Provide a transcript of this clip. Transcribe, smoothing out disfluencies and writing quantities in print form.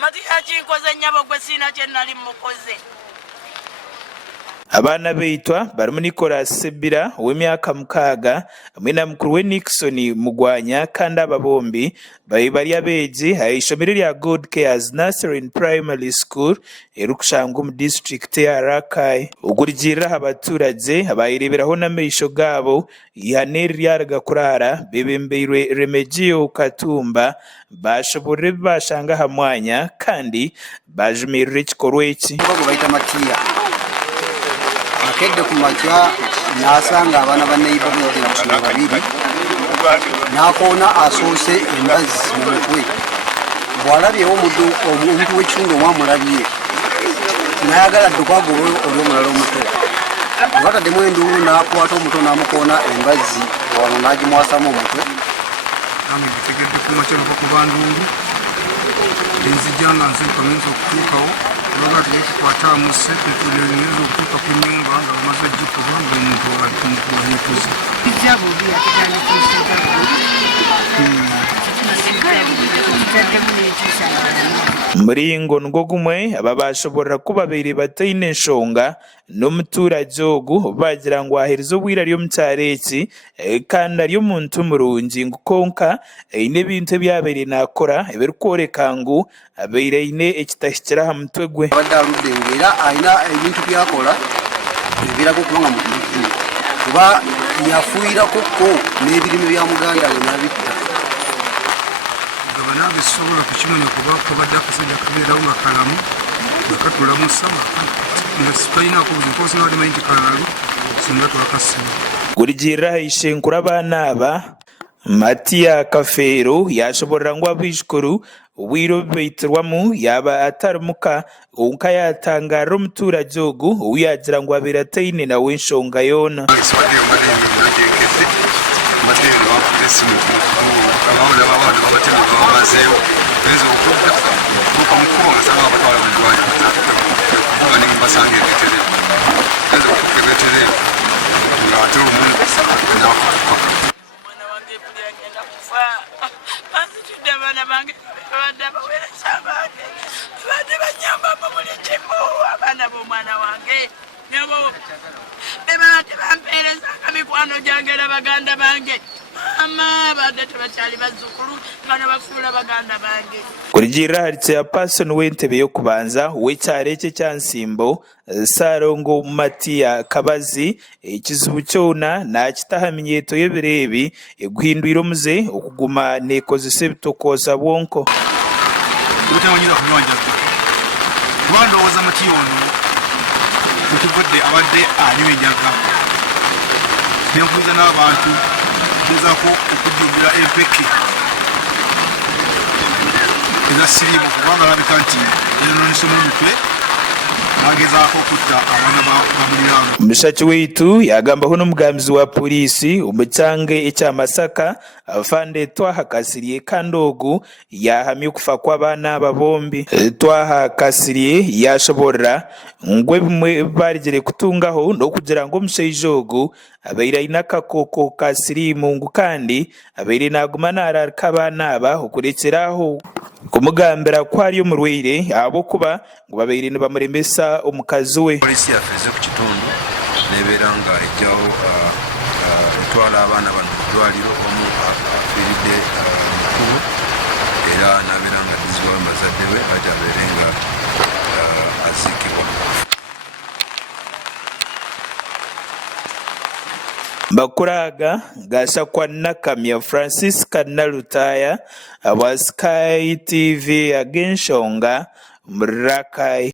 mati akinkoze nnyabo gwe siina kye nali mukoze. Abaana beitwa barimu Nicholas Sebira ow'emyaka 6 hamwe na mukuru we Nixon Mugwanya kandi aba bombi bari abeegi aha ishomero rya Good Cares Nursery and Primary School erikushangwa mu district ya Rakai. Ogurigirira abaturage abayireberaho n'amaisho gaabo ihane ryaraga kurara bebembeirwe Remegio Katumba bashoborere bashanga ha mwanya kandi bajumirire ekikorwa eki. Akedde ku makya n'asanga abaana ba neighbor babiri n'akoona asoose embazi mu mutwe. Bw'alabyewo omuntu w'ekitundu omwamulabye n'ayagala ddukwago olw'omulala omuto. Bw'ataddemu enduulu n'akwata omuto n'amukoona embazi wano n'agimwasamu omutwe. Nange gitegedde ku makya luva ku banduulu enzijja nga nziruka ngenza okutuukawo olwaga tukwata amuse tutuleneza okutuuka ku nnyumba nga bamaze gikuba ng'omuntu alikuze muringo nigwo gumwe aba bashoborera kuba babaire bataine enshonga n'omuturage ogu bagira ngu aherize obwire ari omu kyaro eki kandi ari omuntu murungi ngu konka aine ebintu ebyabaire nakora ebirikworeka ngu abaire aine ekitahikire aha mutwe gwe. Abadde aludde ng'era alina ebintu byakola ebiraga okubanga mutujju kuba yafuirakokko n'ebirime bya muganda we n'abitta. Gaba nange sisobola kukimanya kuba kabadde akasajja kabeerawo nga kalamu nga katula mu ssama nga sitalinaako buzibu singa manyi nti kalalu singa twakasiba. Kurigirira aha ishenkura abaana aba Matia Kafeero yashoborera ngu abishukuru obwire obubaitirwamu yaba atarimuka onka yatangarira omuturage ogu ou yagira ngu abeire ataine nawe enshonga yoona. Kurigirira hari chairperson w'entebe y'okubanza w'ekyaro ekyo ekya Nsimbo Sarongo Matia Kabazi ekizibu kyona nakitaha minyeto y'ebiro ebi eguhindwire omuze okuguma nekozesa ebitokoza bwonko. Tutawanyira kunywanjaga kubandowooza Matia ono tukivudde abadde anywa enjaga nenkuza n'abantu gezaako okujjumbira empeke eza siriimu kubanga alabika nti enonisoma omutwe nagezaako okutta abaana bamuliraano. Mushaki waitu yagambaho n'omugambizi wa poliisi omu kyange ekya Masaka afande Twaha Kasirye kandi ogu yahamya okufa kw'abaana aba bombi. Twaha Kasirye yashoborera ngu ebimwe barigire kutungaho n'okugira ngu omushaija ogu abaire aine akakooko ka siriimu ngu kandi abaire naguma nararika abaana aba okurekeraho kumugambira ko ari omurwaire ahabw'okuba ngu babaire nibamurembesa omukazi we. Polisi yafeze ku kitundu nebeera nga ejjawo etwala abaana bano mu ddwaliro omu afiiridde mukulu era nabeera nga addizibwa bazadde be ate abeere nga aziikibwa. Bakuraga Gashakwa Nakamya Francisca Nalutaya aba Sky TV agenshonga Rakai.